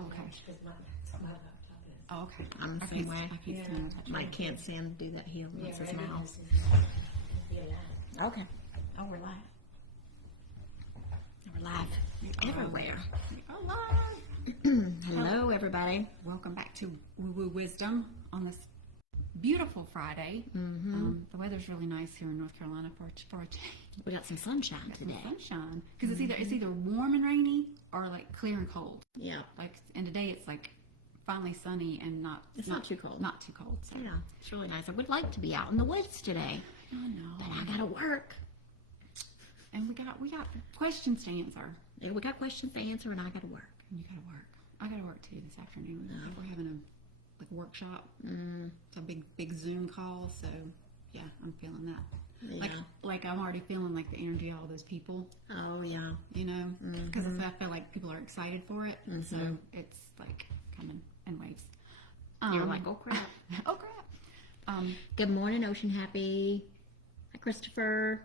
Oh, okay. Because my laptop is. Oh, okay. I'm the same way. I can't stand touch. Mike can't stand to do that. He wants his maybe mouse. this is alive. Okay. Oh, we're live. We're live everywhere. Oh, live. Hello, everybody. Welcome back to Woo Woo Wisdom on this beautiful Friday. Mm-hmm. The weather's really nice here in North Carolina for a change. We got some sunshine today. Sunshine, because it's either warm and rainy or like clear and cold. Yeah. And today it's like finally sunny and not too cold. Not too cold. So. Yeah, it's really nice. I would like to be out in the woods today, I know. but I gotta work. And we got questions to answer. Yeah, we got questions to answer, and I gotta work. And you gotta work. I gotta work too this afternoon. Yeah. We're having a workshop. It's a big Zoom call. So yeah, I'm feeling that. Yeah. Like I'm already feeling like the energy of all those people. Oh yeah. You know, because I feel like people are excited for it. So it's like coming in waves. You're like, oh crap. Oh crap. Good morning, OceanHappy. Hi, Christopher.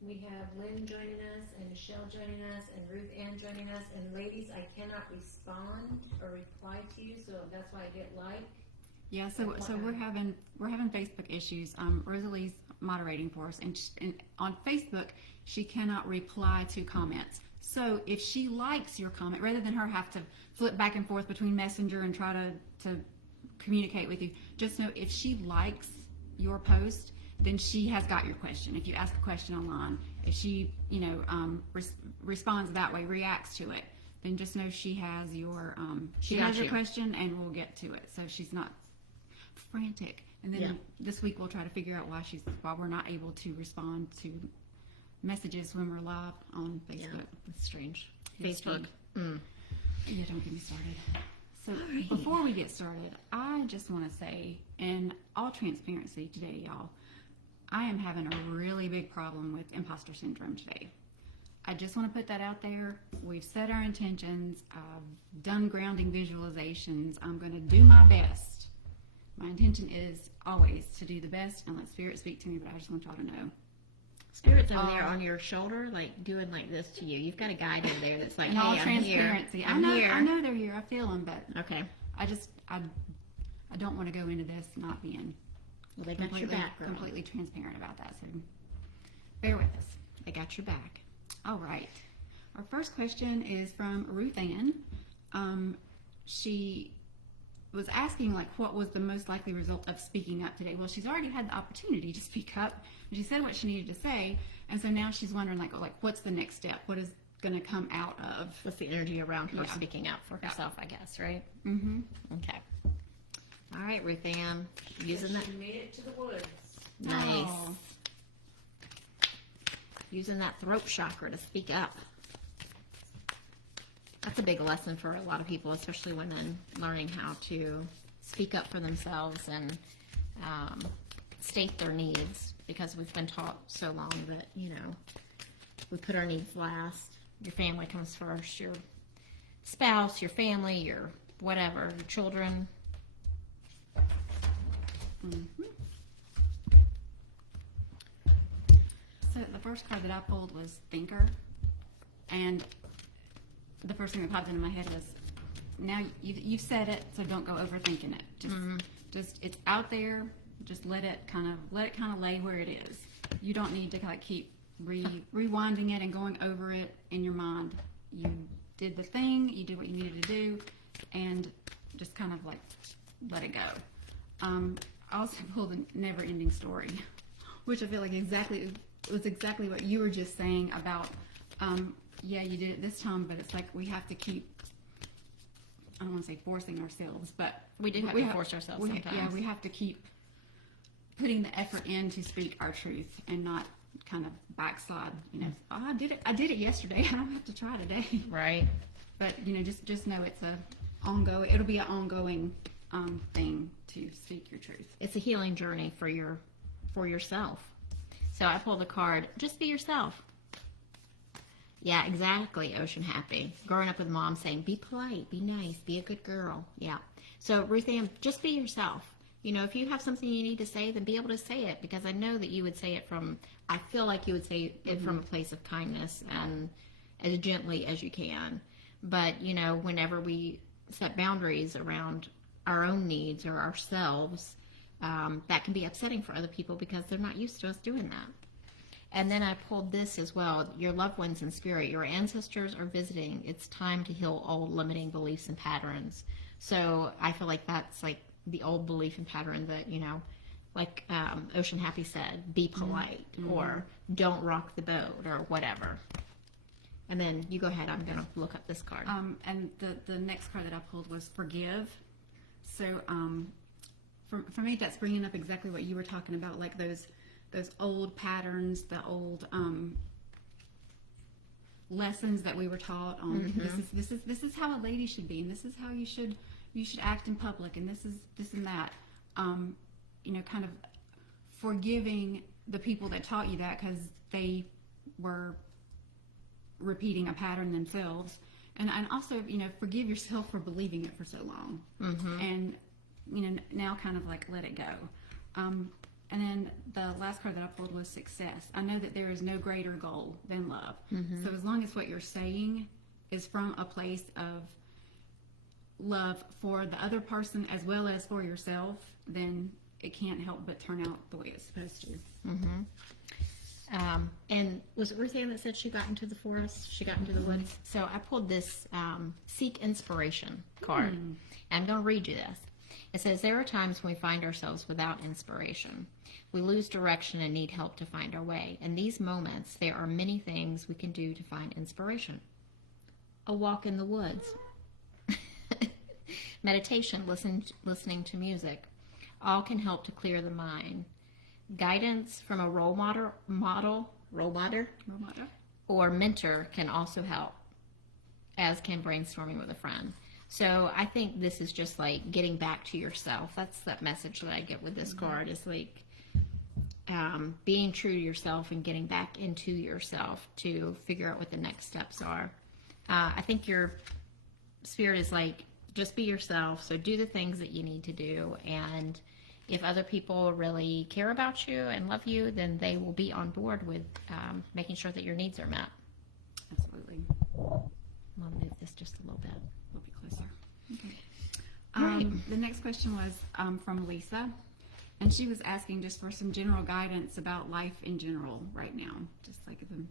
We have Lynn joining us, and Michelle joining us, and Ruthanne joining us. And ladies, I cannot respond or reply to you, so that's why I get like. Yeah, so we're having Facebook issues. Rosalie's moderating for us, and on Facebook she cannot reply to comments. So if she likes your comment, rather than her have to flip back and forth between Messenger and try to communicate with you, just know if she likes your post, then she has got your question. If you ask a question online, if she responds that way, reacts to it, then just know she has your your question, and we'll get to it. So she's not frantic. And then this week we'll try to figure out why we're not able to respond to messages when we're live on Facebook. Yeah, that's strange. It's Facebook. Yeah, don't get me started. So before we get started, I just want to say, in all transparency today, y'all, I am having a really big problem with imposter syndrome today. I just want to put that out there. We've set our intentions. I've done grounding visualizations. I'm going to do my best. My intention is always to do the best and let Spirit speak to me, but I just want y'all to know. Spirit's over there on your shoulder, like doing like this to you. You've got a guide in there that's like, In hey, all I'm transparency. here. I'm here. I know they're here. I feel them, but Okay. I don't want to go into this not being Well, they got your back, girl. completely transparent about that. So bear with us. They got your back. All right. Our first question is from Ruthanne. She was asking what was the most likely result of speaking up today. Well, she's already had the opportunity to speak up. She said what she needed to say, and so now she's wondering what's the next step? What is going to come out of? What's the energy around her speaking out for herself? I guess, right? Mm-hmm. Okay. All right, Ruthanne, using that. She made it to the woods. Nice. Oh. Using that throat chakra to speak up. That's a big lesson for a lot of people, especially women, learning how to speak up for themselves and state their needs, because we've been taught so long that, we put our needs last. Your family comes first, your spouse, your family, your whatever, your children. Mm-hmm. So the first card that I pulled was Thinker, and the first thing that popped into my head was, now you've said it, so don't go overthinking it. Just it's out there. Just let it kind of lay where it is. You don't need to keep rewinding it and going over it in your mind. You did the thing. You did what you needed to do, and just kind of let it go. I also pulled a never-ending story, which I feel like was exactly what you were just saying about. Yeah, you did it this time, but it's like we have to keep, I don't want to say forcing ourselves, but We do have to force ourselves sometimes. Yeah, we have to keep putting the effort in to speak our truth and not kind of backslide. I did it yesterday. I don't have to try today. Right. But just know it'll be an ongoing thing to speak your truth. It's a healing journey for yourself. So I pulled the card, just be yourself. Yeah, exactly, OceanHappy. Growing up with mom saying, be polite, be nice, be a good girl. Yeah. So Ruthanne, just be yourself. If you have something you need to say, then be able to say it, because I know that you would say it I feel like you would say it from a place of kindness and as gently as you can. But, you know, whenever we set boundaries around our own needs or ourselves, that can be upsetting for other people because they're not used to us doing that. And then I pulled this as well. Your loved ones in spirit, your ancestors are visiting. It's time to heal old limiting beliefs and patterns. So I feel like that's like the old belief and pattern that, you know, like OceanHappy said, be polite or don't rock the boat or whatever. And then you go ahead. I'm going to look up this card. And the next card that I pulled was forgive. So for me, that's bringing up exactly what you were talking about, like those old patterns, the old lessons that we were taught on. This is how a lady should be, and this is how you should act in public, and this and that. You know, kind of forgiving the people that taught you that because they were repeating a pattern themselves, and also, you know, forgive yourself for believing it for so long, and you know, now kind of like let it go. And then the last card that I pulled was success. I know that there is no greater goal than love. So as long as what you're saying is from a place of love for the other person as well as for yourself, then it can't help but turn out the way it's supposed to. And was it Ruthanne that said she got into the forest? She got into the woods? So I pulled this Seek Inspiration card. And I'm going to read you this. It says, there are times when we find ourselves without inspiration. We lose direction and need help to find our way. In these moments, there are many things we can do to find inspiration. A walk in the woods. Meditation, listening to music. All can help to clear the mind. Guidance from a role model, or mentor can also help, as can brainstorming with a friend. So I think this is just like getting back to yourself. That's that message that I get with this card, is like being true to yourself and getting back into yourself to figure out what the next steps are. I think your spirit is like, just be yourself. So do the things that you need to do. And if other people really care about you and love you, then they will be on board with making sure that your needs are met. Absolutely. I'm going to move this just a little bit. We'll be closer. Okay. Right. The next question was from Lisa, and she was asking just for some general guidance about life in general right now, just like the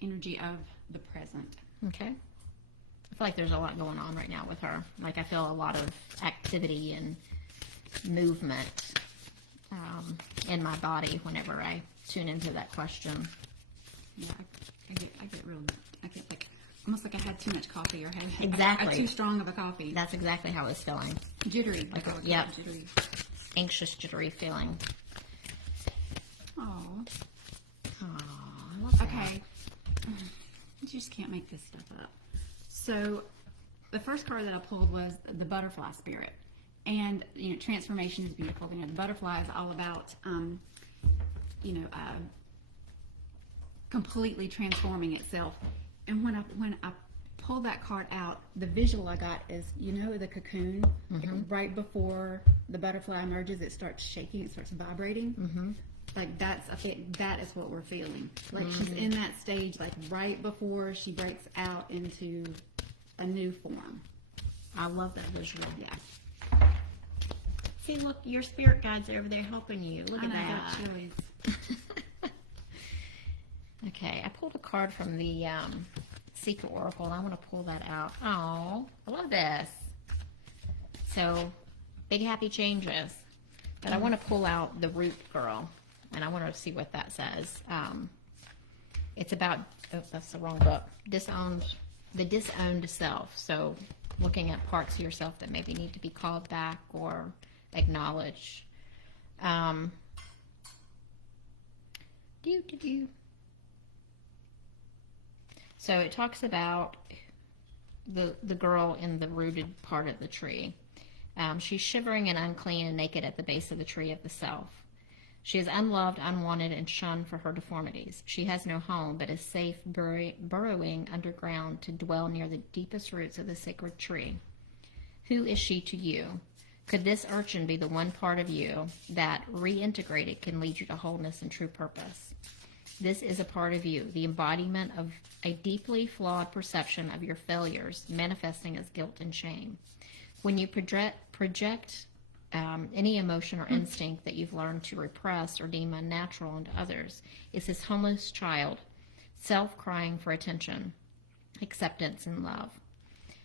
energy of the present. Okay. I feel like there's a lot going on right now with her. Like I feel a lot of activity and movement in my body whenever I tune into that question. Yeah, I get real. I get like almost like I had too much coffee or had Exactly. too strong of a coffee. That's exactly how I was feeling. Jittery. Like Yep. yep. Jittery. Anxious, jittery feeling. Oh. I love that. Okay. You just can't make this stuff up. So, the first card that I pulled was the butterfly spirit, and you know, transformation is beautiful. You know, the butterfly is all about, completely transforming itself. And when I pulled that card out, the visual I got is, you know, the cocoon right before the butterfly emerges, it starts shaking, it starts vibrating. Like that is what we're feeling. Like she's in that stage, like right before she breaks out into a new form. I love that visual. Yeah. See, look, your spirit guides are over there helping you. Look I at know, that. that choice. Okay, I pulled a card from the Secret Oracle, and I want to pull that out. Oh, I love this. So, big happy changes. But I want to pull out the Root Girl, and I want to see what that says. It's about, that's the wrong book, the disowned self. So, looking at parts of yourself that maybe need to be called back or acknowledged. So it talks about the girl in the rooted part of the tree. She's shivering and unclean and naked at the base of the tree of the self. She is unloved, unwanted, and shunned for her deformities. She has no home, but is safe burrowing underground to dwell near the deepest roots of the sacred tree. Who is she to you? Could this urchin be the one part of you that, reintegrated, can lead you to wholeness and true purpose? This is a part of you, the embodiment of a deeply flawed perception of your failures, manifesting as guilt and shame. When you project any emotion or instinct that you've learned to repress or deem unnatural into others, it's this homeless child, self-crying for attention, acceptance, and love.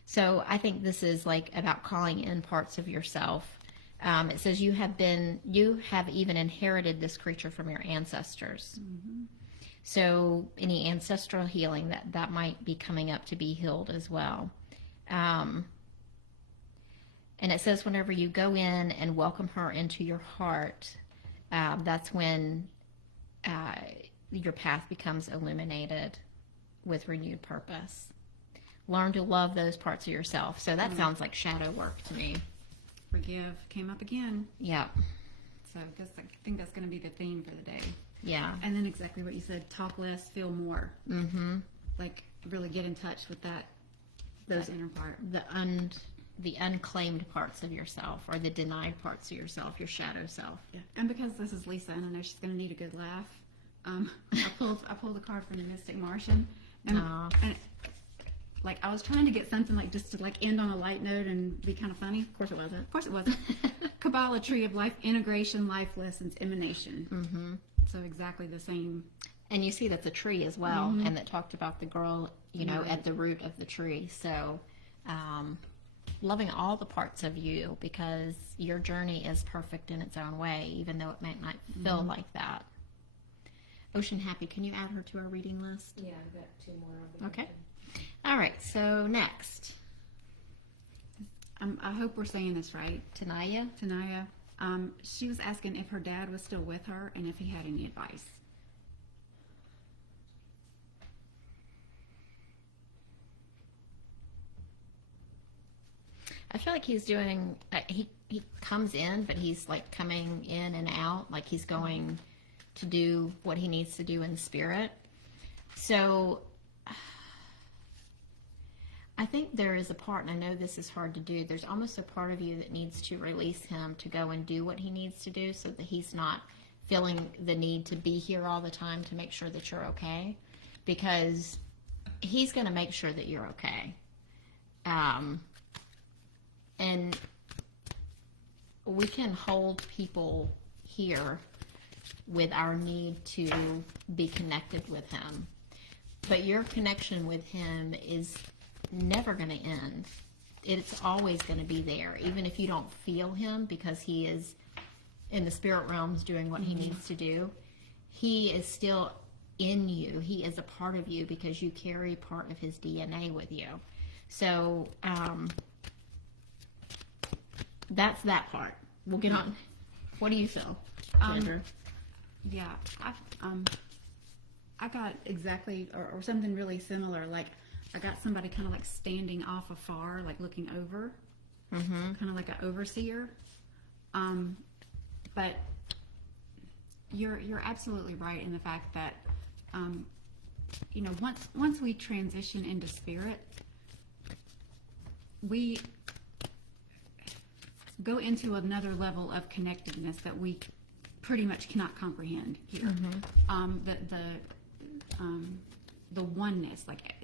So I think this is like about calling in parts of yourself. It says you have even inherited this creature from your ancestors. Mm-hmm. So any ancestral healing that might be coming up to be healed as well. And it says whenever you go in and welcome her into your heart, that's when your path becomes illuminated with renewed purpose. Learn to love those parts of yourself. So that sounds like shadow work to me. Forgive came up again. Yeah. So I think that's going to be the theme for the day. Yeah. And then exactly what you said, talk less, feel more. Mm-hmm. Like really get in touch with those inner part. The unclaimed parts of yourself, or the denied parts of yourself, your shadow self. Yeah. And because this is Lisa and I know she's going to need a good laugh, I pulled a card from the Mystic Martian. And like I was trying to get something like just to like end on a light note and be kind of funny. Of course it wasn't. Kabbalah Tree of Life, Integration, Life Lessons, Emanation. Mm-hmm. So exactly the same. And you see that's a tree as well, Mm-hmm. and that talked about the girl, at the root of the tree. So loving all the parts of you, because your journey is perfect in its own way, even though it might not feel like that. OceanHappy, can you add her to our reading list? Yeah, I've got 2 more. Okay. All right, so next. I hope we're saying this right. Tinayah. She was asking if her dad was still with her and if he had any advice. I feel like he's doing, he comes in, but he's like coming in and out, like he's going to do what he needs to do in spirit. So I think there is a part, and I know this is hard to do, there's almost a part of you that needs to release him to go and do what he needs to do so that he's not feeling the need to be here all the time to make sure that you're okay, because he's going to make sure that you're okay. And we can hold people here with our need to be connected with him. But your connection with him is never going to end. It's always going to be there, even if you don't feel him, because he is in the spirit realms doing what he needs to do. He is still in you. He is a part of you because you carry part of his DNA with you. So, that's that part. We'll get on. What do you feel, Chandra? Yeah, I got exactly, or something really similar. Like, I got somebody kind of like standing off afar, like looking over, kind of like an overseer. But you're absolutely right in the fact that, once we transition into spirit, we go into another level of connectedness that we pretty much cannot comprehend here. The oneness, like,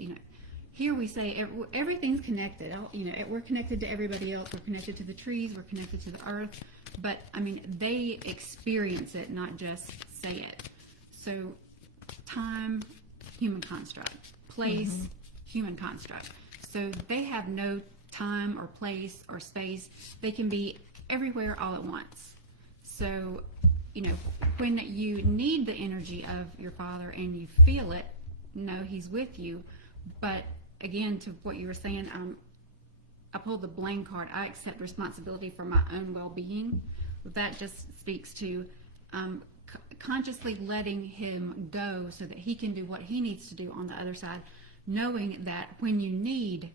here we say everything's connected. We're connected to everybody else. We're connected to the trees. We're connected to the earth. But I mean, they experience it, not just say it. So, time, human construct. Place, human construct. So they have no time or place or space. They can be everywhere all at once. So, when you need the energy of your father and you feel it, he's with you. But again, to what you were saying, I pulled the blame card. I accept responsibility for my own well-being. That just speaks to consciously letting him go so that he can do what he needs to do on the other side, knowing that when you need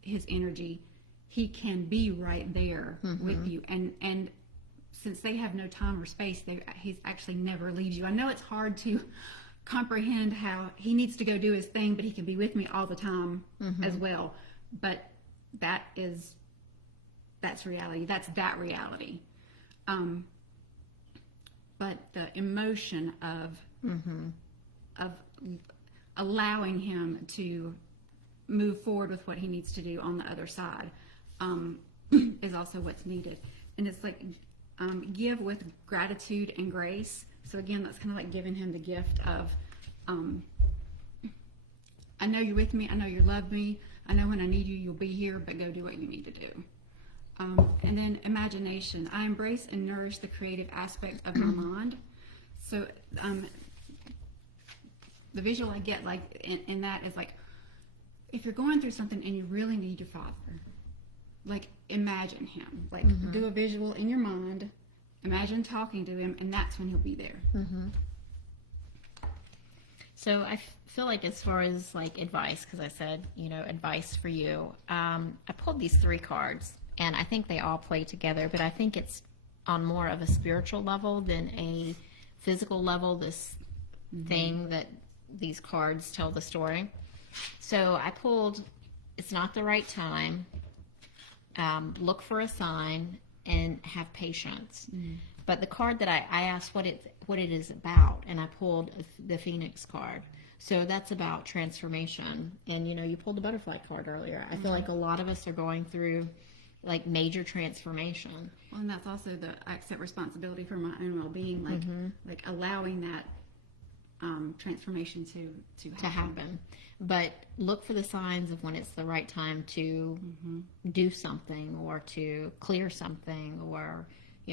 his energy, he can be right there with you. And since they have no time or space, he actually never leaves you. I know it's hard to comprehend how he needs to go do his thing, but he can be with me all the time as well. But that's reality. That's that reality. But the emotion of allowing him to move forward with what he needs to do on the other side is also what's needed. And it's like give with gratitude and grace. So again, that's kind of like giving him the gift of I know you're with me, I know you love me, I know when I need you, you'll be here, but go do what you need to do. And then imagination. I embrace and nourish the creative aspect of my mind. So the visual I get like in that is like, if you're going through something and you really need your father, like imagine him, like do a visual in your mind, imagine talking to him, and that's when he'll be there. So I feel like as far as like advice, because I said, advice for you, I pulled these 3 cards, and I think they all play together, but I think it's on more of a spiritual level than a physical level, this thing that these cards tell the story. So I pulled, it's not the right time, look for a sign, and have patience. But the card that I asked what it is about, and I pulled the Phoenix card. So that's about transformation. And you pulled the butterfly card earlier. I feel like a lot of us are going through like major transformation. Well, and that's also I accept responsibility for my own well-being, like allowing that transformation to happen. But look for the signs of when it's the right time to do something, or to clear something, or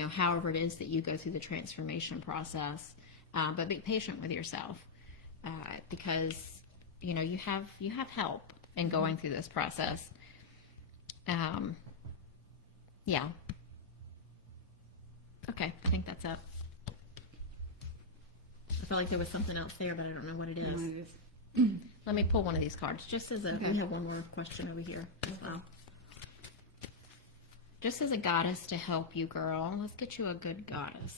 however it is that you go through the transformation process. But be patient with yourself, because you have help in going through this process. Yeah. Okay, I think that's it. I felt like there was something else there, but I don't know what it is. Let me pull one of these cards. Just as we have one more question over here as well. Just as a goddess to help you, girl. Let's get you a good goddess.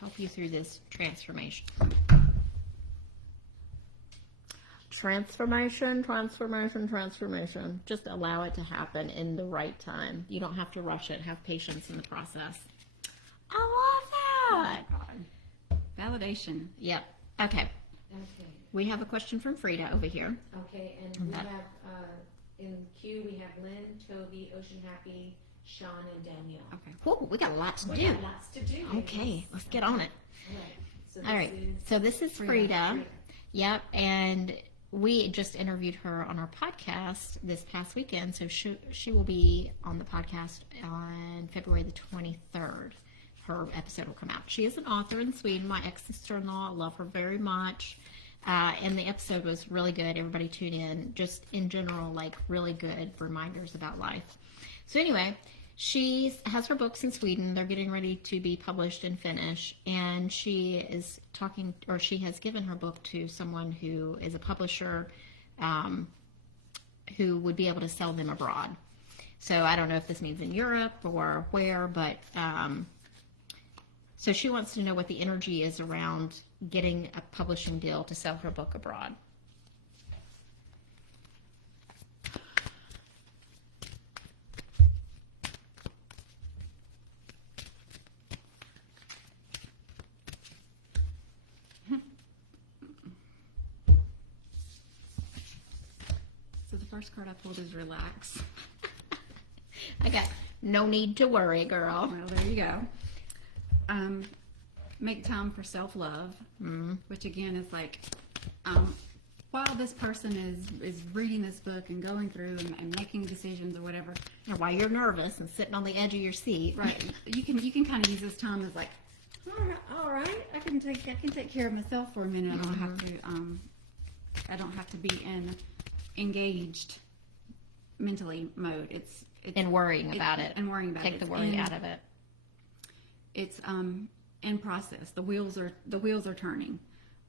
Help you through this transformation. Transformation. Just allow it to happen in the right time. You don't have to rush it. Have patience in the process. I love that. Validation. Yep. Okay. We have a question from Frida over here. Okay, and we have in queue we have Lynn, Tovi, OceanHappy, Shaun, and Danielle. Okay. Whoa, we got a lot to do. Got lots to do. Okay, let's get on it. All right. So this is Frida. Yep, and we just interviewed her on our podcast this past weekend, so she will be on the podcast on February the 23rd. Her episode will come out. She is an author in Sweden, my ex-sister-in-law. I love her very much. And the episode was really good. Everybody tune in. Just in general, like really good reminders about life. So anyway, she has her books in Sweden. They're getting ready to be published in Finnish. And she is she has given her book to someone who is a publisher who would be able to sell them abroad. So I don't know if this means in Europe or where, but so she wants to know what the energy is around getting a publishing deal to sell her book abroad. So the first card I pulled is relax. I got no need to worry, girl. Well, there you go. Make time for self-love, which again is like, while this person is reading this book and going through and making decisions or whatever, While you're nervous and sitting on the edge of your seat, right? You can kind of use this time as like, all right, I can take care of myself for a minute. I don't have to be in engaged mentally mode. It's and worrying about it. And worrying about it. Take the worry out of it. It's in process. The wheels are turning.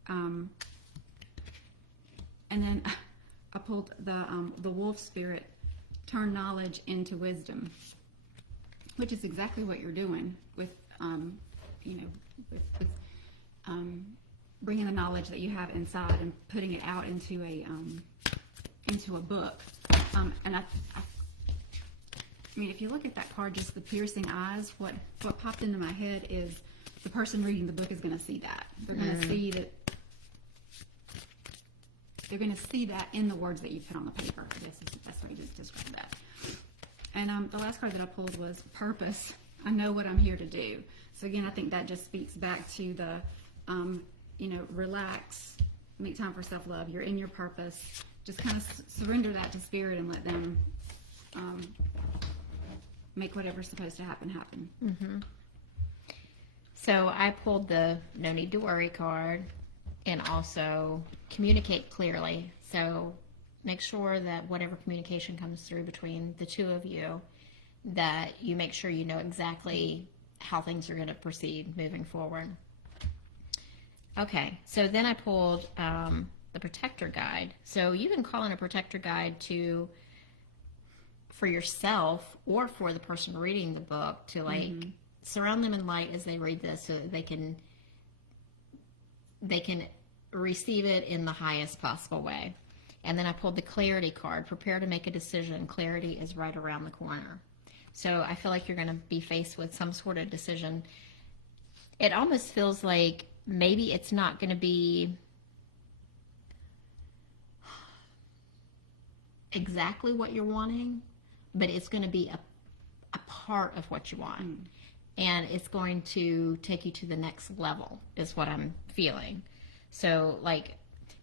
And then I pulled the wolf spirit, turn knowledge into wisdom, which is exactly what you're doing with bringing the knowledge that you have inside and putting it out into a book. And I mean, if you look at that card, just the piercing eyes, what popped into my head is the person reading the book is going to see that. They're going to see that they're going to see that in the words that you put on the paper. I guess is the best way to describe that. And the last card that I pulled was purpose. I know what I'm here to do. So again, I think that just speaks back to the, relax, make time for self-love. You're in your purpose. Just kind of surrender that to spirit and let them make whatever's supposed to happen. Mm-hmm. So I pulled the no need to worry card and also communicate clearly. So make sure that whatever communication comes through between the two of you, that you make sure you know exactly how things are going to proceed moving forward. Okay, so then I pulled the protector guide. So you can call in a protector guide for yourself or for the person reading the book to surround them in light as they read this, so that they can receive it in the highest possible way. And then I pulled the clarity card. Prepare to make a decision. Clarity is right around the corner. So I feel like you're going to be faced with some sort of decision. It almost feels like maybe it's not going to be exactly what you're wanting, but it's going to be a part of what you want. And it's going to take you to the next level, is what I'm feeling. So, like,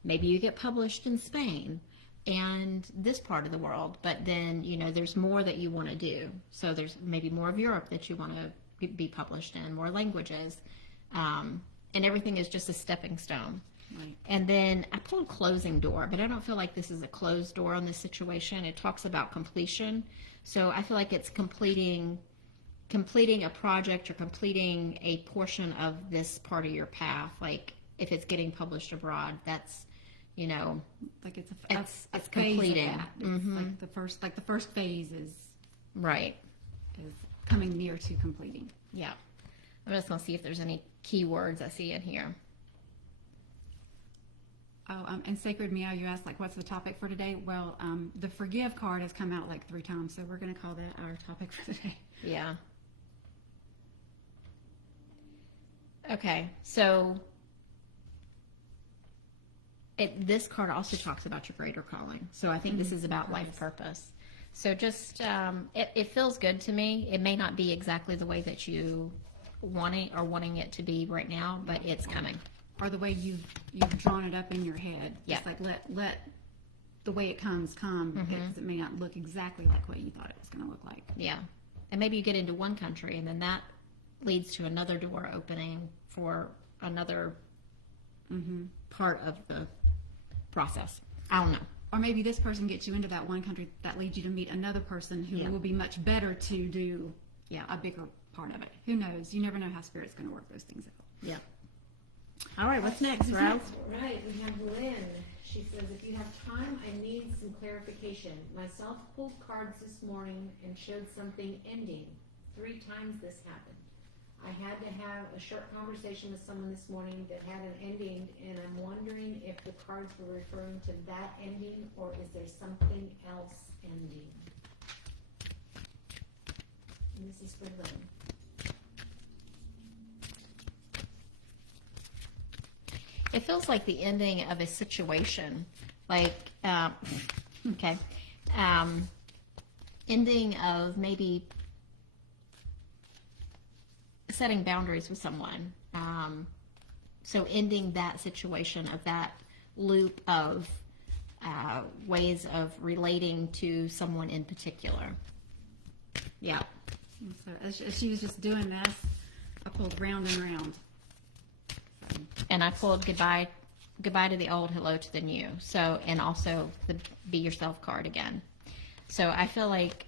maybe you get published in Spain and this part of the world, but then, there's more that you want to do. So there's maybe more of Europe that you want to be published in, more languages. And everything is just a stepping stone. Right. And then I pulled closing door, but I don't feel like this is a closed door on this situation. It talks about completion. So I feel like it's completing a project or completing a portion of this part of your path. Like if it's getting published abroad, that's, like it's completing. It's like the first phase is right. Is coming near to completing. Yeah. I'm just going to see if there's any keywords I see in here. Oh, and SacredMeow, you asked, what's the topic for today? Well, the forgive card has come out 3 times, so we're going to call that our topic for today. Yeah. Okay, so this card also talks about your greater calling. So I think this is about life purpose. So just, it feels good to me. It may not be exactly the way that you wanting it to be right now, but it's coming. Or the way you've drawn it up in your head. Yeah. Just let the way it comes come, because it may not look exactly like what you thought it was going to look like. Yeah. And maybe you get into one country and then that leads to another door opening for another part of the process. I don't know. Or maybe this person gets you into that one country that leads you to meet another person who will be much better to do a bigger part of it. Who knows? You never know how Spirit's going to work those things out. Yeah. All right, what's next, Ralph? Right, we have Lynn. She says, if you have time, I need some clarification. Myself pulled cards this morning and showed something ending. 3 times this happened. I had to have a short conversation with someone this morning that had an ending, and I'm wondering if the cards were referring to that ending, or is there something else ending? And this is for Lynn. It feels like the ending of a situation, ending of maybe setting boundaries with someone. So ending that situation of that loop of ways of relating to someone in particular. Yeah. So as she was just doing this, I pulled round and round. And I pulled goodbye to the old, hello to the new. So, and also the be yourself card again. So I feel like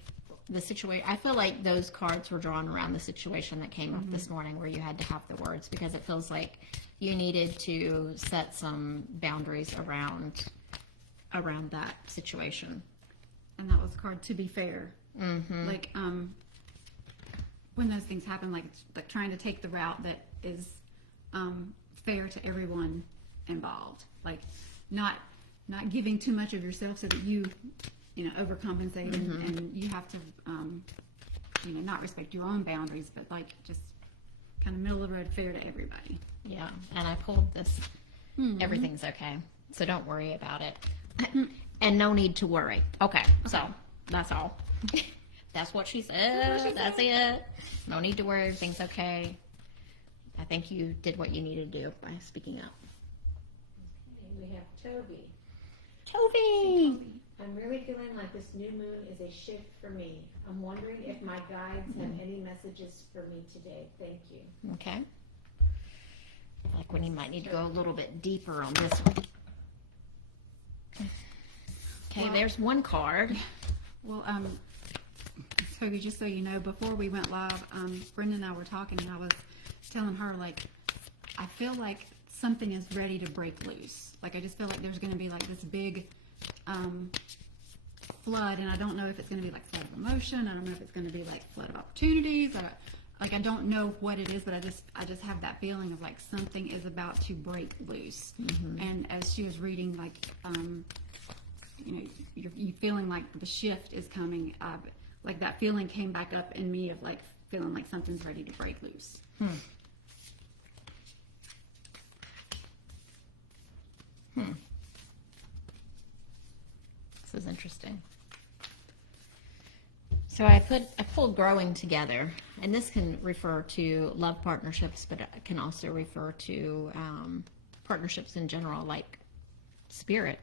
those cards were drawn around the situation that came up this morning where you had to have the words, because it feels like you needed to set some boundaries around that situation. And that was the card, to be fair. Like, when those things happen, like trying to take the route that is fair to everyone involved, like not giving too much of yourself so that you overcompensate and you have to not respect your own boundaries, but just kind of middle of the road, fair to everybody. Yeah. And I pulled this everything's okay. So don't worry about it. And no need to worry. Okay, so that's all. That's what she said. That's it. No need to worry. Everything's okay. I think you did what you needed to do by speaking up. Okay, we have Tovi. Tovi! I'm really feeling like this new moon is a shift for me. I'm wondering if my guides have any messages for me today. Thank you. Okay. I feel like we might need to go a little bit deeper on this one. Okay, Well, there's one card. Well, Toby, just so you know, before we went live, Brenda and I were talking, and I was telling her, like, I feel like something is ready to break loose. Like, I just feel like there's going to be, like, this big flood, and I don't know if it's going to be, like, flood of emotion. I don't know if it's going to be, like, flood of opportunities. Like, I don't know what it is, but I just have that feeling of, like, something is about to break loose. Mm-hmm. And as she was reading, like, you know, you're feeling like the shift is coming up. Like that feeling came back up in me of like feeling like something's ready to break loose. This is interesting. So I pulled growing together, and this can refer to love partnerships, but it can also refer to partnerships in general, like spirit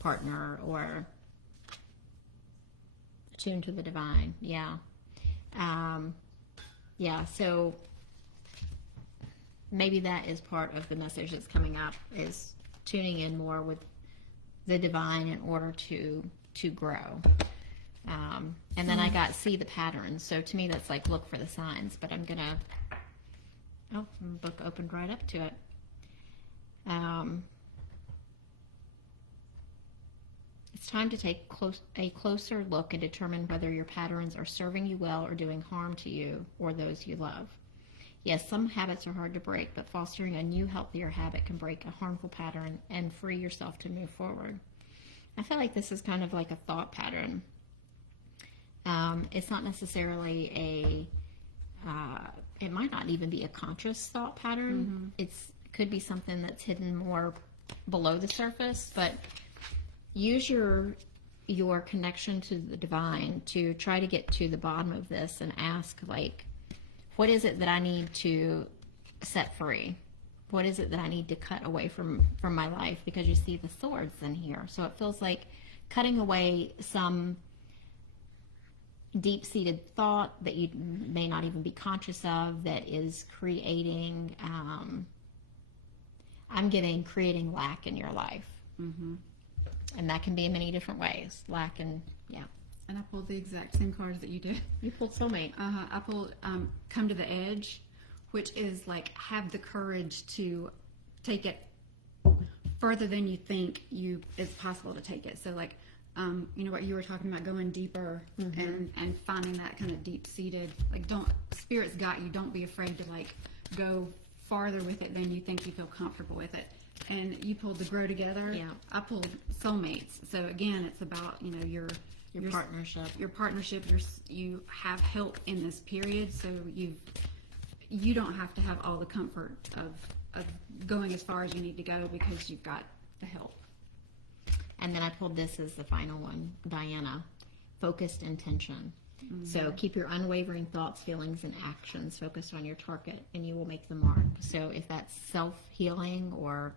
partner or attuned to the divine. Yeah. So maybe that is part of the message that's coming up, is tuning in more with the divine in order to grow. And then I got see the patterns. So to me, that's like look for the signs. But I'm gonna. Oh, the book opened right up to it. It's time to take a closer look and determine whether your patterns are serving you well or doing harm to you or those you love. Yes, some habits are hard to break, but fostering a new, healthier habit can break a harmful pattern and free yourself to move forward. I feel like this is kind of like a thought pattern. It's not necessarily it might not even be a conscious thought pattern. Mm-hmm. It could be something that's hidden more below the surface, but use your connection to the divine to try to get to the bottom of this and ask, like, what is it that I need to set free? What is it that I need to cut away from my life? Because you see the swords in here. So it feels like cutting away some deep-seated thought that you may not even be conscious of that is creating, creating lack in your life. Mm-hmm. And that can be in many different ways. Lack and, yeah. And I pulled the exact same cards that you did. You pulled soulmate. I pulled come to the edge, which is like have the courage to take it further than you think it's possible to take it. So like, you know what you were talking about, going deeper and finding that kind of deep-seated, like spirit's got you. Don't be afraid to like go farther with it than you think you feel comfortable with it. And you pulled the grow together. Yeah. I pulled soulmates. So again, it's about, you know, your partnership. Your partnership. You have help in this period, so you don't have to have all the comfort of going as far as you need to go because you've got the help. And then I pulled this as the final one, Diana, focused intention. Mm-hmm. So keep your unwavering thoughts, feelings, and actions focused on your target, and you will make the mark. So if that's self-healing or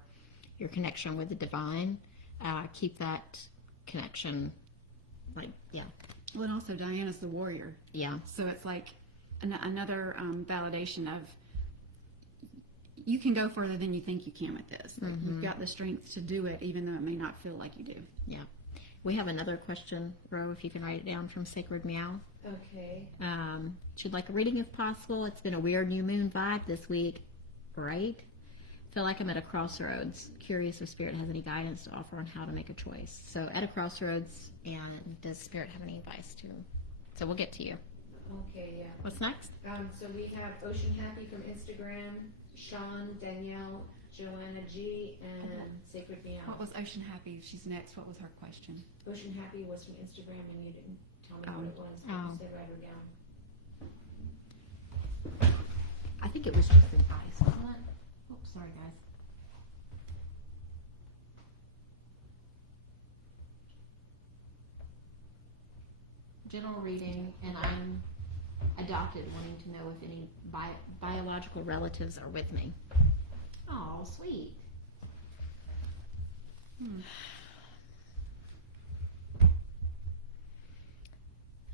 your connection with the divine, keep that connection, like, yeah. Well, and also Diana's the warrior. Yeah. So it's like another validation of you can go further than you think you can with this. Like, you've got the strength to do it, even though it may not feel like you do. Yeah. We have another question, Ro, if you can write it down, from SacredMeow. Okay. She'd like a reading if possible. It's been a weird new moon vibe this week, right? Feel like I'm at a crossroads. Curious if Spirit has any guidance to offer on how to make a choice. So at a crossroads, and does Spirit have any advice to? So we'll get to you. Okay, yeah. What's next? So we have OceanHappy from Instagram, Shaun, Danielle, Joanna G, and SacredMeow. What was OceanHappy? She's next. What was her question? OceanHappy was from Instagram, and you didn't tell me what it was. But you said write her down. I think it was just advice, wasn't it? Oops, sorry guys. general reading, and I'm adopted, wanting to know if any biological relatives are with me. Oh, sweet.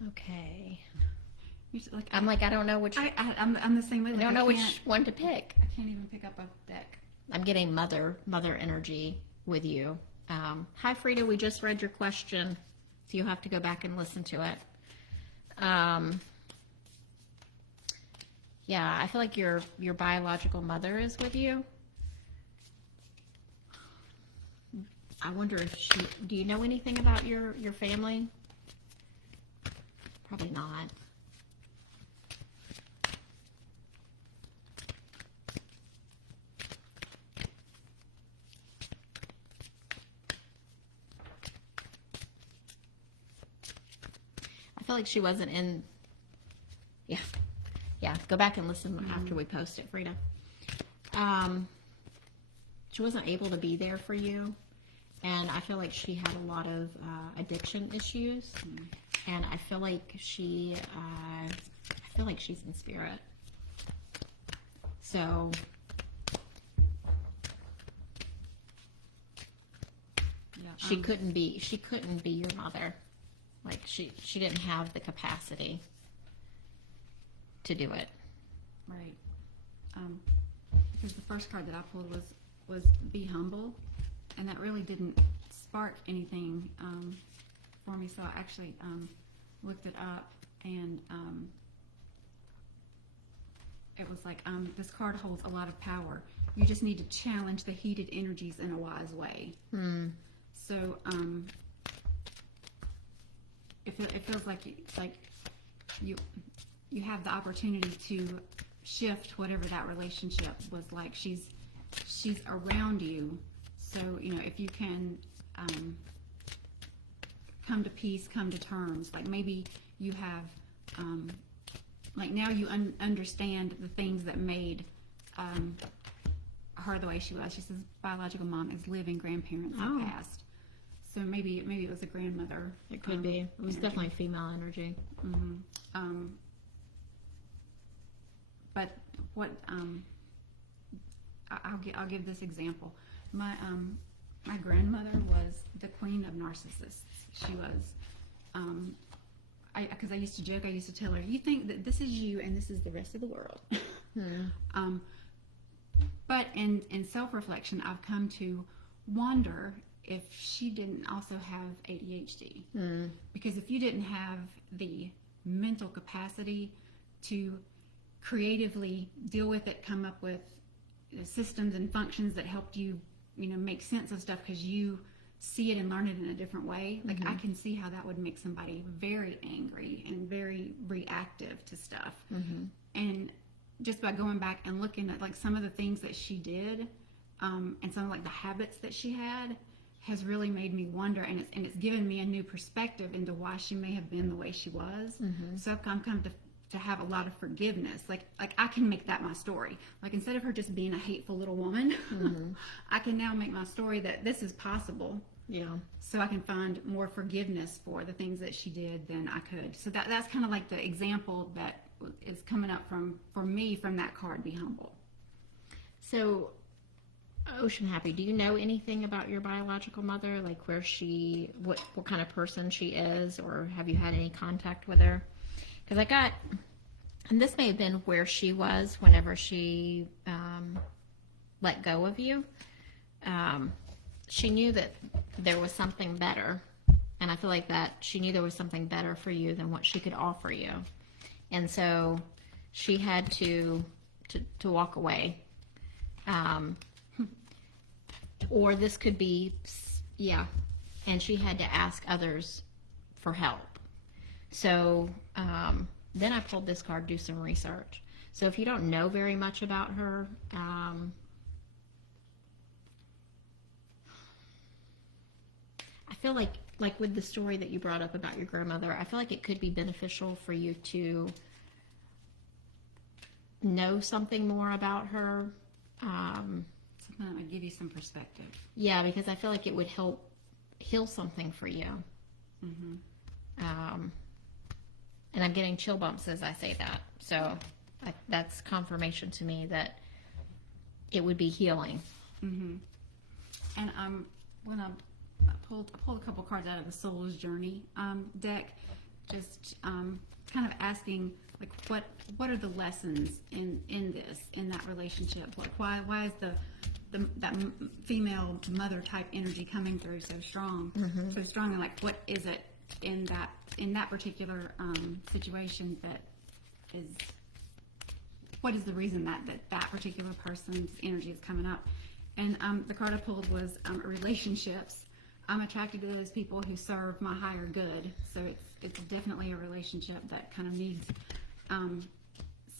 Okay. I'm like, I don't know which. I'm the same way. I don't know which one to pick. I can't even pick up a deck. I'm getting mother energy with you. Hi, Frida. We just read your question, so you'll have to go back and listen to it. Yeah, I feel like your biological mother is with you. I wonder if do you know anything about your family? Probably not. I feel like she wasn't in. Yeah. Go back and listen after we post it, Frida. She wasn't able to be there for you, and I feel like she had a lot of addiction issues, and I feel like she's in spirit. So. Yeah, she couldn't be your mother. Like she didn't have the capacity to do it. Right. Because the first card that I pulled was be humble, and that really didn't spark anything for me. So I actually looked it up, and it was like this card holds a lot of power. You just need to challenge the heated energies in a wise way. So it feels like you have the opportunity to shift whatever that relationship was like. She's around you, so if you can come to peace, come to terms. Like maybe you have like now you understand the things that made her the way she was. She says biological mom is living, grandparents have passed. So maybe it was a grandmother. It could be. It was definitely female energy. But what I'll give this example. My grandmother was the queen of narcissists. She was. Because I used to joke. I used to tell her, "You think that this is you and this is the rest of the world." But in self-reflection, I've come to wonder if she didn't also have ADHD. Because if you didn't have the mental capacity to creatively deal with it, come up with systems and functions that helped you, make sense of stuff because you see it and learn it in a different way. Like I can see how that would make somebody very angry and very reactive to stuff. And just by going back and looking at like some of the things that she did, and some of like the habits that she had, has really made me wonder, and it's given me a new perspective into why she may have been the way she was. So I've come to have a lot of forgiveness. Like I can make that my story. Like instead of her just being a hateful little woman, I can now make my story that this is possible. Yeah. So I can find more forgiveness for the things that she did than I could. So that's kind of like the example that is coming up for me from that card, be humble. So OceanHappy, do you know anything about your biological mother? Like where what kind of person she is, or have you had any contact with her? Because and this may have been where she was whenever she let go of you. She knew that there was something better, and I feel like that she knew there was something better for you than what she could offer you, and so she had to walk away. Or this could be, and she had to ask others for help. So then I pulled this card, do some research. So if you don't know very much about her, I feel like with the story that you brought up about your grandmother, I feel like it could be beneficial for you to know something more about her. Something that would give you some perspective. Yeah, because I feel like it would help heal something for you. And I'm getting chill bumps as I say that. So that's confirmation to me that it would be healing. Mm-hmm. And when I pulled a couple cards out of the Soul's Journey deck, just kind of asking, like, what are the lessons in that relationship? Like, why is that female mother type energy coming through so strong, so strong? And like, what is it in that particular situation that is? What is the reason that particular person's energy is coming up? And the card I pulled was relationships. I'm attracted to those people who serve my higher good. So it's definitely a relationship that kind of needs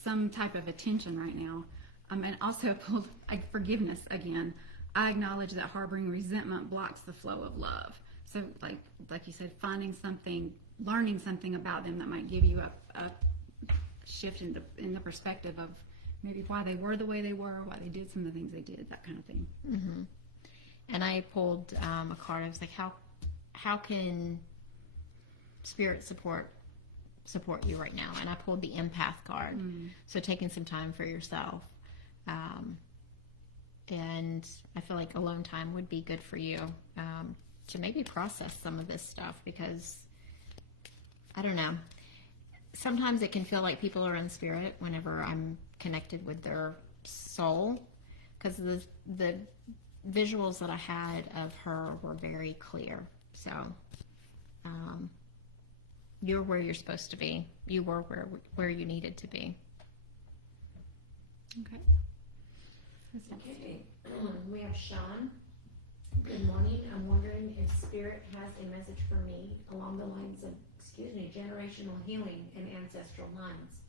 some type of attention right now. And also I pulled forgiveness again. I acknowledge that harboring resentment blocks the flow of love. So like you said, finding something, learning something about them that might give you a shift in the perspective of maybe why they were the way they were, why they did some of the things they did, that kind of thing. Mm-hmm. And I pulled a card. I was like, how can spirit support you right now? And I pulled the empath card. So taking some time for yourself. And I feel like alone time would be good for you to maybe process some of this stuff, because I don't know. Sometimes it can feel like people are in spirit whenever I'm connected with their soul, because the visuals that I had of her were very clear. So you're where you're supposed to be. You were where you needed to be. Okay. Okay. We have Shaun. Good morning. I'm wondering if Spirit has a message for me along the lines of, generational healing and ancestral lines.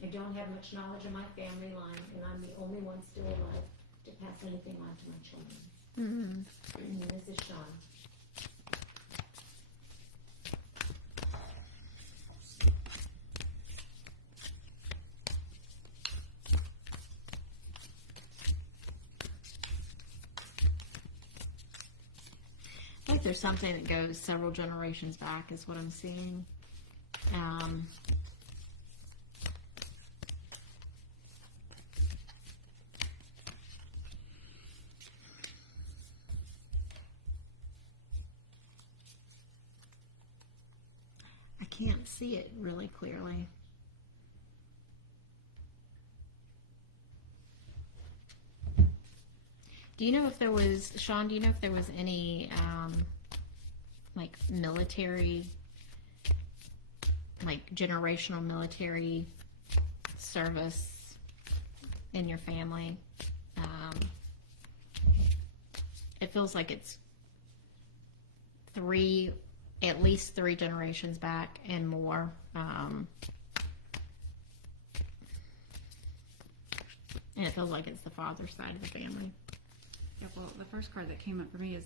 I don't have much knowledge of my family line, and I'm the only one still alive to pass anything on to my children. And this is Shaun. I think there's something that goes several generations back is what I'm seeing. I can't see it really clearly. Do you know if there was, Shaun, do you know if there was any, like military, like generational military service in your family? It feels like it's at least three generations back and more. And it feels like it's the father's side of the family. Yeah, well, the first card that came up for me is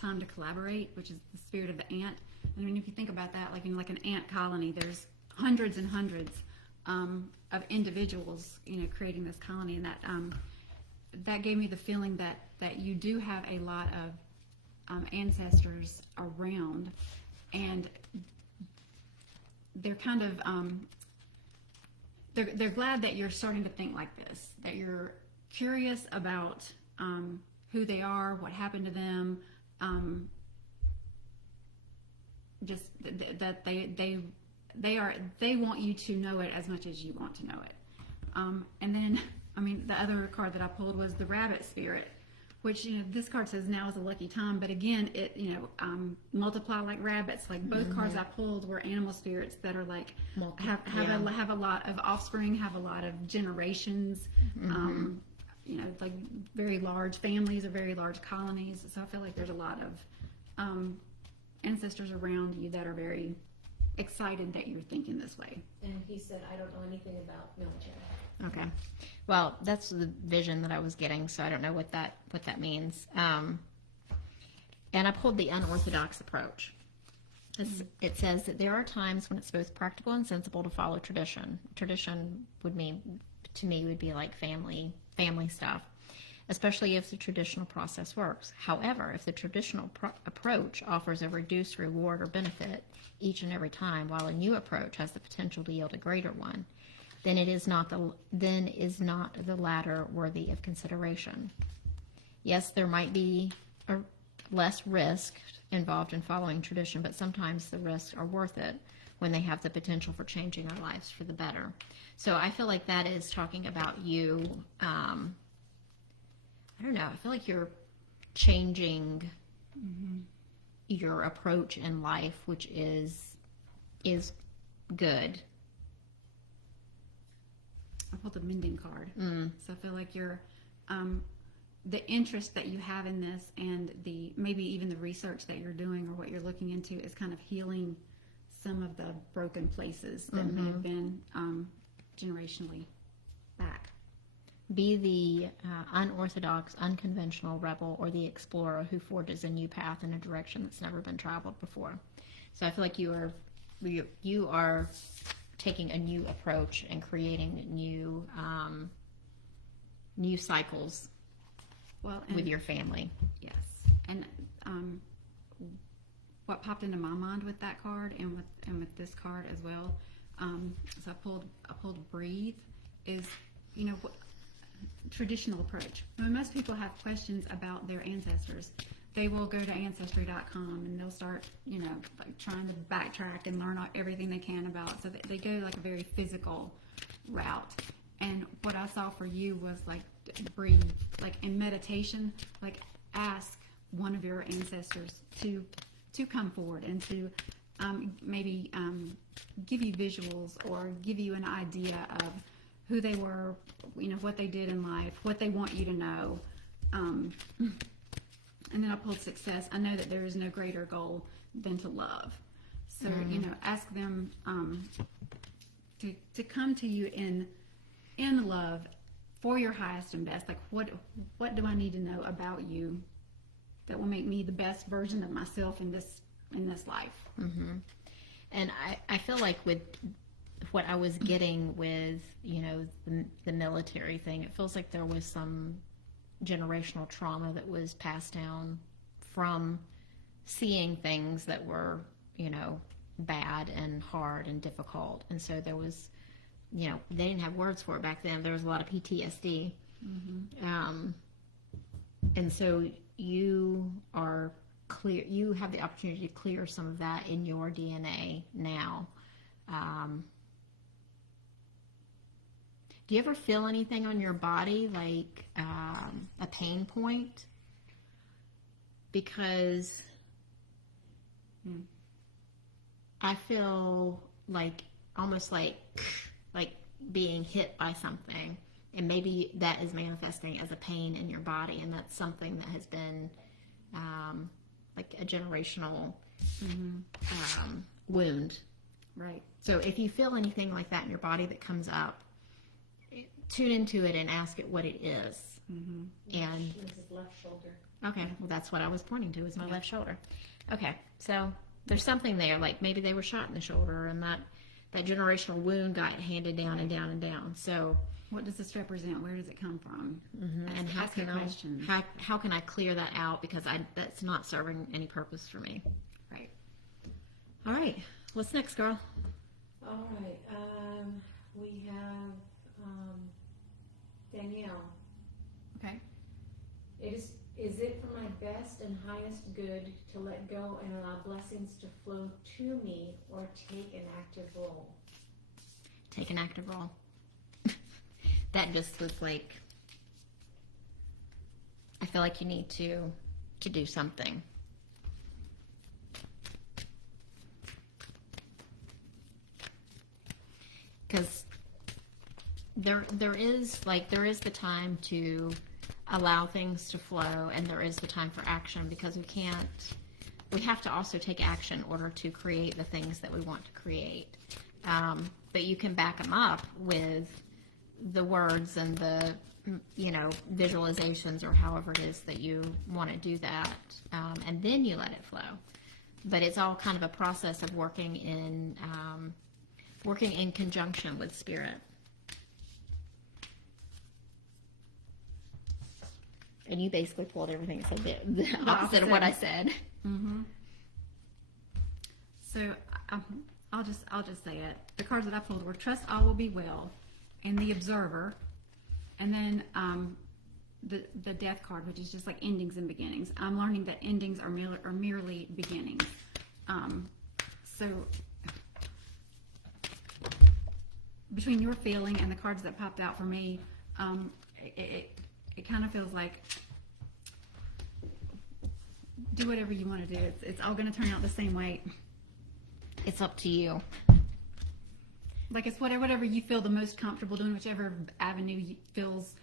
time to collaborate, which is the spirit of the ant. I mean, if you think about that, like in an ant colony, there's hundreds and hundreds of individuals, creating this colony, and that gave me the feeling that you do have a lot of ancestors around, and they're kind of they're glad that you're starting to think like this, that you're curious about who they are, what happened to them, just that they want you to know it as much as you want to know it. And then, the other card that I pulled was the rabbit spirit, which, this card says now is a lucky time, but again, it, multiply like rabbits. Like both cards I pulled were animal spirits that are like, have a lot of offspring, have a lot of generations, like very large families or very large colonies. So I feel like there's a lot of ancestors around you that are very excited that you're thinking this way. And he said, I don't know anything about military. Okay. Well, that's the vision that I was getting, so I don't know what that means. And I pulled the unorthodox approach. It says that there are times when it's both practical and sensible to follow tradition. Tradition would mean, to me, would be like family stuff, especially if the traditional process works. However, if the traditional approach offers a reduced reward or benefit each and every time, while a new approach has the potential to yield a greater one, then is not the latter worthy of consideration. Yes, there might be less risk involved in following tradition, but sometimes the risks are worth it when they have the potential for changing our lives for the better. So I feel like that is talking about you. I don't know. I feel like you're changing your approach in life, which is good. I pulled the mending card. So I feel like you're, the interest that you have in this and maybe even the research that you're doing or what you're looking into is kind of healing some of the broken places that may have been generationally back. Be the unorthodox, unconventional rebel or the explorer who forges a new path in a direction that's never been traveled before. So I feel like you are taking a new approach and creating new cycles with your family. Yes. And what popped into my mind with that card and with this card as well, so I pulled breathe, is, what traditional approach. When most people have questions about their ancestors, they will go to Ancestry.com and they'll start, like trying to backtrack and learn everything they can about. So they go like a very physical route. And what I saw for you was like breathe, like in meditation, like ask one of your ancestors to come forward and to maybe give you visuals or give you an idea of who they were, what they did in life, what they want you to know. And then I pulled success. I know that there is no greater goal than to love. So, ask them to come to you in love for your highest and best. Like, what do I need to know about you that will make me the best version of myself in this life? Mm-hmm. And I feel like with what I was getting with, the military thing, it feels like there was some generational trauma that was passed down from seeing things that were, bad and hard and difficult. And so there was, they didn't have words for it back then. There was a lot of PTSD. Mm-hmm. And so you are clear, you have the opportunity to clear some of that in your DNA now. Do you ever feel anything on your body like a pain point? Because I feel like almost like being hit by something, and maybe that is manifesting as a pain in your body, and that's something that has been like a generational wound. Right. So if you feel anything like that in your body that comes up, tune into it and ask it what it is. Mm-hmm. And this is left shoulder. Okay, well that's what I was pointing to, is my left shoulder. Okay, so there's something there, like maybe they were shot in the shoulder and that generational wound got handed down and down and down. So what does this represent? Where does it come from? Mm-hmm. And how can I clear that out, because that's not serving any purpose for me. Right. All right. What's next, girl? All right. We have Danielle. Okay. Is it for my best and highest good to let go and allow blessings to flow to me, or take an active role? Take an active role. That just was like, I feel like you need to do something. Because there is the time to allow things to flow, and there is the time for action, because we have to also take action in order to create the things that we want to create. But you can back them up with the words and the visualizations, or however it is that you want to do that, and then you let it flow. But it's all kind of a process of working in conjunction with spirit. And you basically pulled everything, so the opposite of what I said. Mm-hmm. So I'll just say it. The cards that I pulled were Trust All Will Be Well, and the Observer, and then the Death card, which is just like endings and beginnings. I'm learning that endings are merely beginnings. So between your feeling and the cards that popped out for me, it kind of feels like do whatever you want to do. It's all going to turn out the same way. It's up to you. Like it's whatever you feel the most comfortable doing, whichever avenue feels,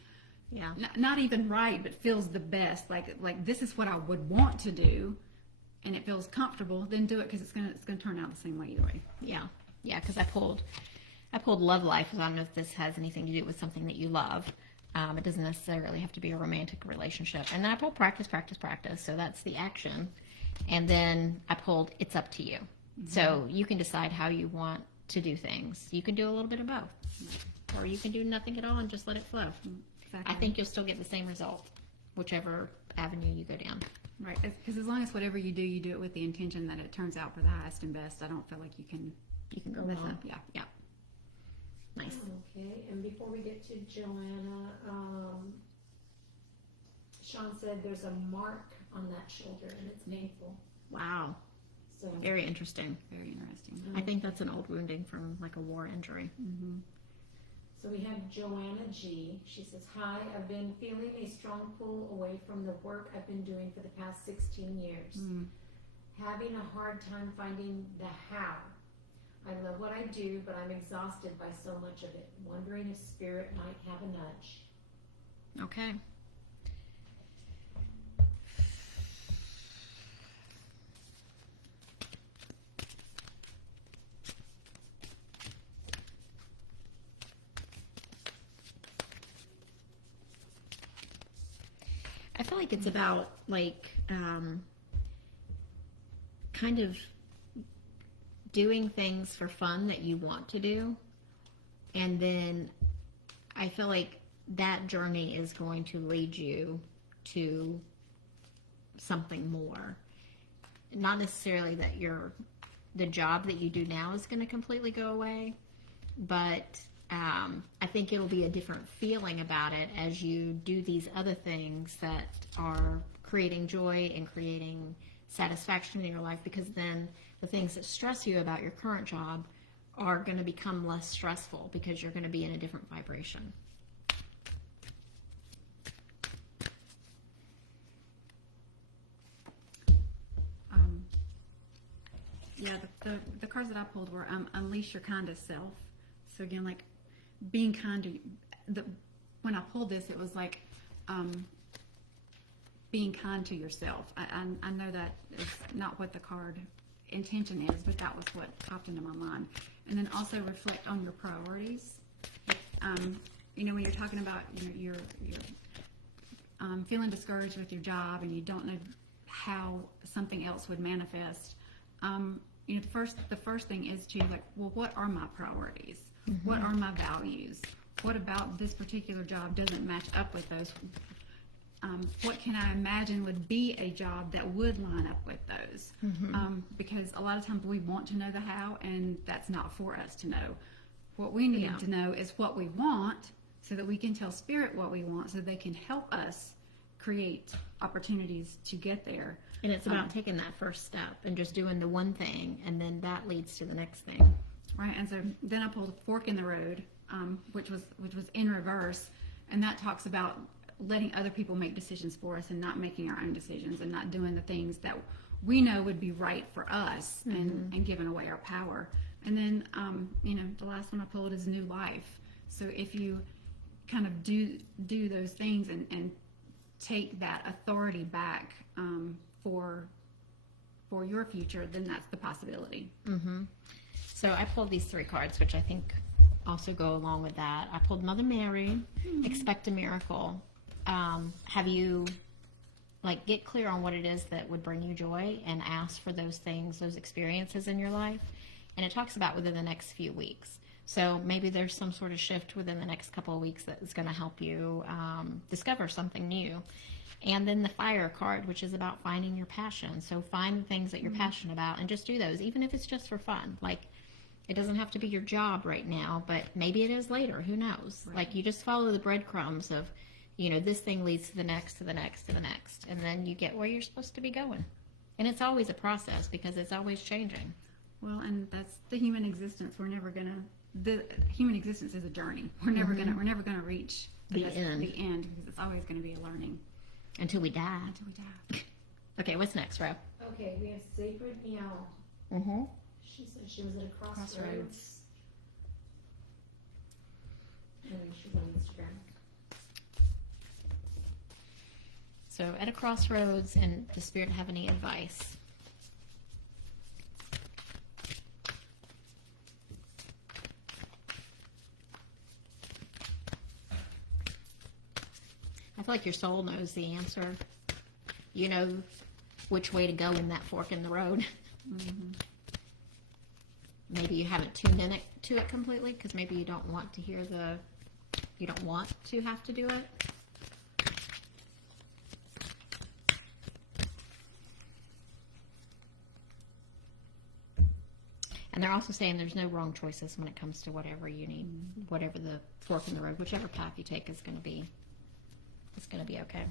not even right, but feels the best. Like this is what I would want to do, and it feels comfortable. Then do it because it's gonna turn out the same way either way. Yeah. Because I pulled Love Life. I don't know if this has anything to do with something that you love. It doesn't necessarily have to be a romantic relationship. And then I pulled Practice. So that's the action. And then I pulled It's Up to You. Mm-hmm. So you can decide how you want to do things. You can do a little bit of both. Or you can do nothing at all and just let it flow. Exactly. I think you'll still get the same result, whichever avenue you go down. Right. Because as long as whatever you do it with the intention that it turns out for the highest and best, I don't feel like you can go mess wrong. up. Yeah. Nice. Okay, and before we get to Joanna, Shaun said there's a mark on that shoulder and it's painful. Wow. So Very interesting. Very interesting. I think that's an old wounding from like a war injury. Mm-hmm. So we have Joanna G. She says, "Hi, I've been feeling a strong pull away from the work I've been doing for the past 16 years. Having a hard time finding the how. I love what I do, but I'm exhausted by so much of it. Wondering if spirit might have a nudge." Okay. I feel like it's about kind of doing things for fun that you want to do, and then I feel like that journey is going to lead you to something more. Not necessarily that the job that you do now is going to completely go away, but I think it'll be a different feeling about it as you do these other things that are creating joy and creating satisfaction in your life, because then the things that stress you about your current job are going to become less stressful because you're going to be in a different vibration. The cards that I pulled were Unleash Your Kindest Self. So again, like being kind to when I pulled this, it was like being kind to yourself. I know that is not what the card intention is, but that was what popped into my mind. And then also reflect on your priorities. When you're talking about you're feeling discouraged with your job and you don't know how something else would manifest. The first thing is to well, what are my priorities? Mm-hmm. What are my values? What about this particular job doesn't match up with those? What can I imagine would be a job that would line up with those? Mm-hmm. Because a lot of times we want to know the how, and that's not for us to know. What we need to know is what we want, so that we can tell Spirit what we want, so they can help us create opportunities to get there. And it's about taking that first step and just doing the one thing, and then that leads to the next thing. Right, and so then I pulled a Fork in the Road, which was in reverse, and that talks about letting other people make decisions for us and not making our own decisions and not doing the things that we know would be right for us, mm-hmm. and giving away our power. And then, the last one I pulled is New Life. So if you kind of do those things and take that authority back for your future, then that's the possibility. Mm-hmm. So I pulled these 3 cards, which I think also go along with that. I pulled Mother Mary, mm-hmm. Expect a Miracle. Have you, get clear on what it is that would bring you joy and ask for those things, those experiences in your life. And it talks about within the next few weeks. So maybe there's some sort of shift within the next couple of weeks that is going to help you discover something new. And then the fire card, which is about finding your passion. So find the things that you're passionate about and just do those, even if it's just for fun. Like, it doesn't have to be your job right now, but maybe it is later. Who knows? Right. Like, you just follow the breadcrumbs of, you know, this thing leads to the next, to the next, to the next. And then you get where you're supposed to be going. And it's always a process because it's always changing. Well, and that's the human existence. We're never gonna. The human existence is a journey. We're never gonna reach The end. The end, because it's always gonna be a learning Until we die. until we die. Okay, what's next, Rob? Okay, we have SacredMeow. Mm-hmm. She said she was at a crossroads. And she's on Instagram. So, at a crossroads, and does Spirit have any advice? I feel like your soul knows the answer. You know which way to go in that fork in the road. Mm-hmm. Maybe you haven't tuned in to it completely because maybe you don't want to hear you don't want to have to do it. And they're also saying there's no wrong choices when it comes to whatever you need, whatever the fork in the road, whichever path you take is going to be okay.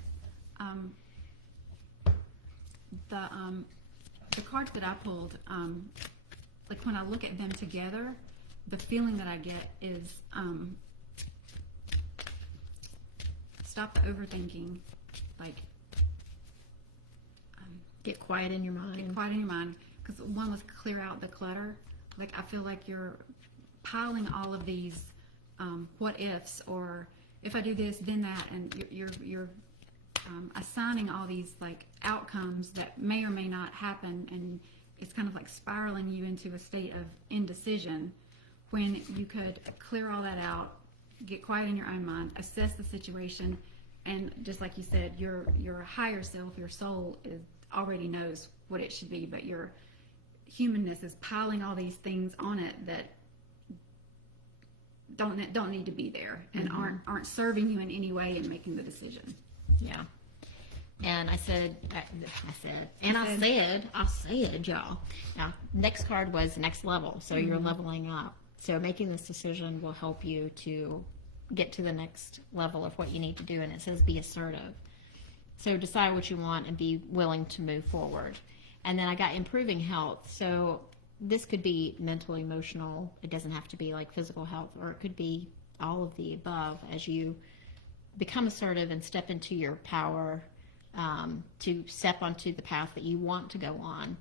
The cards that I pulled, like when I look at them together, the feeling that I get is stop the overthinking, like Get quiet in your mind. get quiet in your mind. Because one was clear out the clutter. Like I feel like you're piling all of these what ifs, or if I do this, then that, and you're assigning all these like outcomes that may or may not happen, and it's kind of like spiraling you into a state of indecision when you could clear all that out, get quiet in your own mind, assess the situation, and just like you said, your higher self, your soul already knows what it should be, but your humanness is piling all these things on it that don't need to be there and aren't serving you in any way in making the decision. Yeah. And I said, y'all. Now, next card was next level. So you're leveling up. So making this decision will help you to get to the next level of what you need to do. And it says be assertive. So decide what you want and be willing to move forward. And then I got improving health. So this could be mental, emotional. It doesn't have to be like physical health, or it could be all of the above as you become assertive and step into your power, to step onto the path that you want to go on.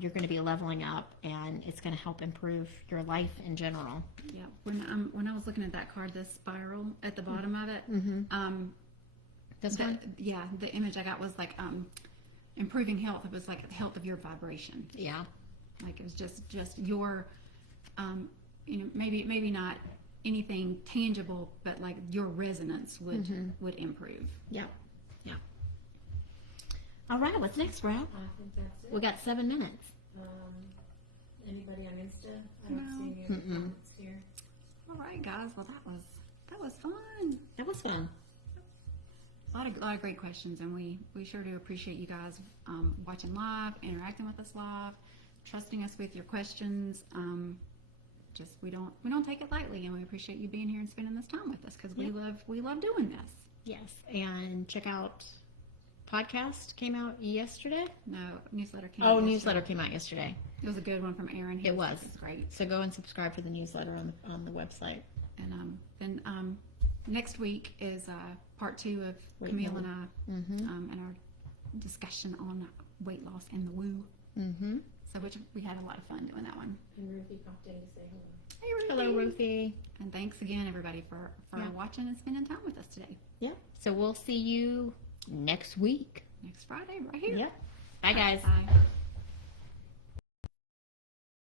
You're going to be leveling up, and it's going to help improve your life in general. Yeah. When I was looking at that card, the spiral at the bottom of it, This one? yeah, the image I got was like improving health. It was like the health of your vibration. Yeah. Like it was just your, maybe not anything tangible, but like your resonance would improve. Yeah. Yeah. All right. What's next, Rob? I think that's it. We got 7 minutes. Anybody on Insta? I don't No. see any comments here. All right, guys. Well, that was fun. That was fun. A lot of great questions, and we sure do appreciate you guys watching live, interacting with us live, trusting us with your questions. Just we don't take it lightly, and we appreciate you being here and spending this time with us because we love doing this. Yes. And check out podcast came out yesterday. No, newsletter came. Oh, out newsletter yesterday. came out yesterday. It was a good one from Aaron. It was. It's great. So go and subscribe to the newsletter on the website. And then next week is part 2 of Camille and I and our discussion on weight loss and the woo. Mm-hmm. So which we had a lot of fun doing that one. And Ruthie popped in to say hello. Hey, Ruthie. Hello, Ruthie. And thanks again, everybody, for Yeah. watching and spending time with us today. Yeah. So we'll see you next week. Next Friday, right here. Yep. Bye, guys. Bye.